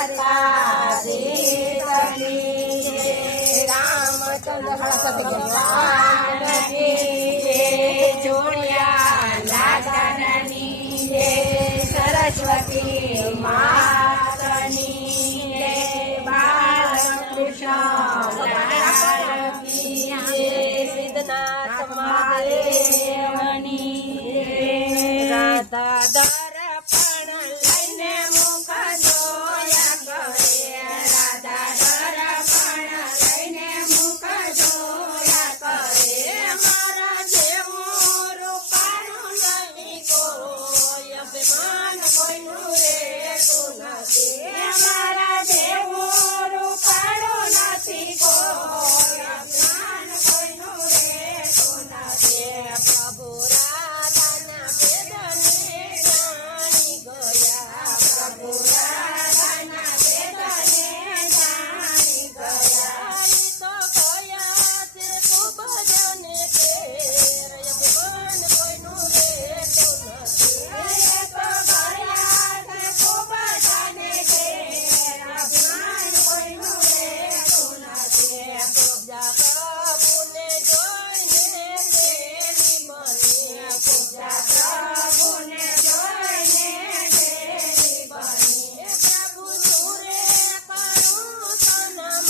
દ્વારકાધીશની જય, રામચંદ્ર ભગવાનની જય, જોડિયા લાલની જય, સરસ્વતી માતની જય, બાલકૃષ્ણ સિદ્ધનાથ મહાદેવની જય, રાધા દર્પણ લઈને મુખ જોયા કરે, રાધા દર્પણ લઈને મુખ જોયા કરે, મારા જેવું રૂપાનું નહીં કોઈ, અભિમાન કોઈનું રેતું નથી, મારા જેવું રૂપાનું નથી કોઈ, અભિમાન કોઈનું રેતું નથી, પ્રભુ રાધાના વેદને જાણી ગયા, પ્રભુ રાધાના વેદને જાણી ગયા, ઈ તો ગયા છે ખૂબ જને ઘેર, અભિમાન કોઈનું રેતું નથી, એ તો ગયા છે ખૂબ જને ઘેર, અભિમાન કોઈનું રેતું નથી, પૂજા પ્રભુને જોઈને દેવી બની, પૂજા પ્રભુને જોઈને દેવી બની, પ્રભુ સુરે કરું સન્માન,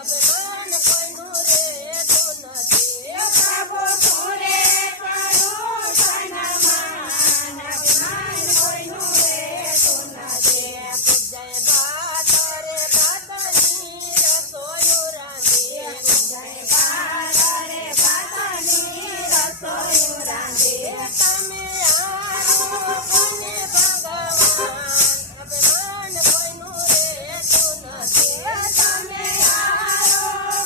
અભિમાન કોઈનું રેતું નથી, પ્રભુ સુરે કરું સન્માન, અભિમાન કોઈનું રેતું નથી, પૂજય ભાતરે ભાતની રસોયું રાંધી, પૂજય ભાતરે ભાતની રસોયું રાંધી, તમે આવો કોને ભગવાન, અભિમાન કોઈનું રેતું નથી, તમે આવો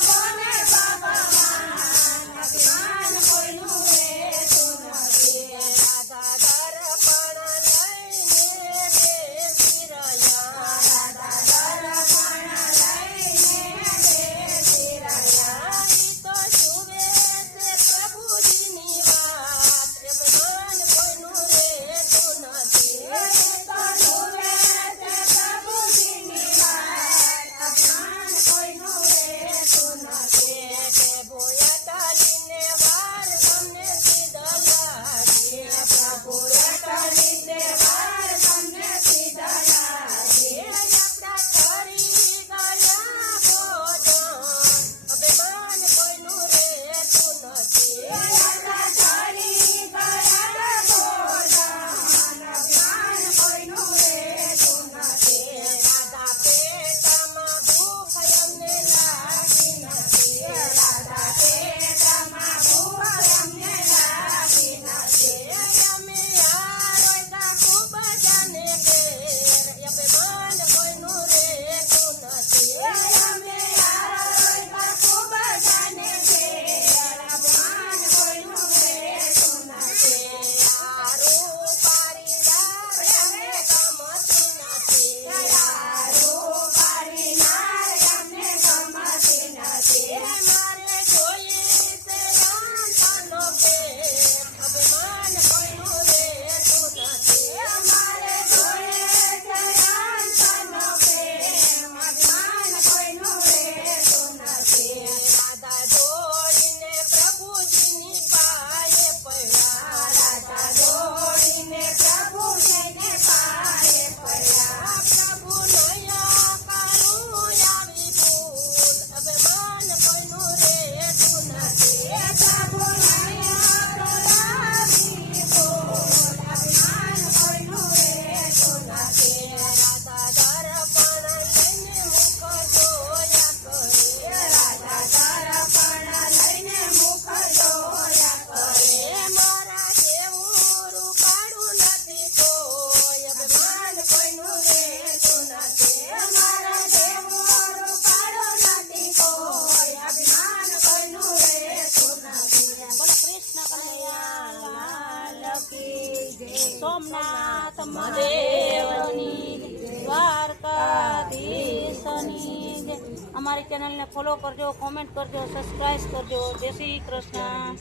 કોને ભગવાન, અભિમાન કોઈનું રેતું નથી, રાધા દર્પણ લઈને બેસી રહ્યા, રાધા દર્પણ લઈને બેસી રહ્યા, ઈ તો જુએ છે પ્રભુજીની વાત, અભિમાન કોઈનું રેતું નથી, ઈ તો જુએ છે પ્રભુજીની વાત, અભિમાન કોઈનું રેતું નથી, પ્રભુ અટાલીને વાર તમને સીધા લાગે, પ્રભુ અટાલીને વાર તમને સીધા લાગે, આપણા ખરી ગયા ભોજન, અભિમાન કોઈનું રેતું નથી, આપણા ખરી ગયા ભોજન, અભિમાન કોઈનું રેતું નથી, રાધા પેટમાં ભૂખ એમને લાગી નથી, રાધા પેટમાં ભૂખ એમને લાગી નથી, અમે આ રોયતા ખૂબ જાને ઘેર, અભિમાન કોઈનું રેતું નથી, અમે આ રોયતા ખૂબ જાને ઘેર, અભિમાન કોઈનું રેતું નથી, આ રૂપારીદાર એમને ગમતી નથી, આ રૂપારીદાર એમને ગમતી નથી, મારે જોઈએ છે રાંધણનો પેટ, અભિમાન કોઈનું રેતું નથી, મારે જોઈએ છે રાંધણનો પેટ, અભિમાન કોઈનું રેતું નથી, રાધા જોડીને પ્રભુજીની પાયે પડ્યા, રાધા જોડીને પ્રભુજીને પાયે પડ્યા, પ્રભુ નયા કરું આવી ભૂલ, અભિમાન કોઈનું રેતું નથી, પ્રભુ નયા કરું આવી ભૂલ, અભિમાન કોઈનું રેતું નથી, રાધા દર્પણ લઈને મુખ જોયા કરે, રાધા દર્પણ લઈને મુખ જોયા કરે, મારા જેવું રૂપાળું નથી કોઈ, અભિમાન કોઈનું રેતું નથી, મારા જેવું રૂપાળું નથી કોઈ, અભિમાન કોઈનું રેતું નથી, બોલો કૃષ્ણ કનૈયા લાલ કી જય, સોમનાથ મહાદેવની જય, દ્વારકાધીશની જય, અમારી ચેનલને ફોલો કરજો, કોમેન્ટ કરજો, સબસ્ક્રાઇબ કરજો, જય શ્રી કૃષ્ણ।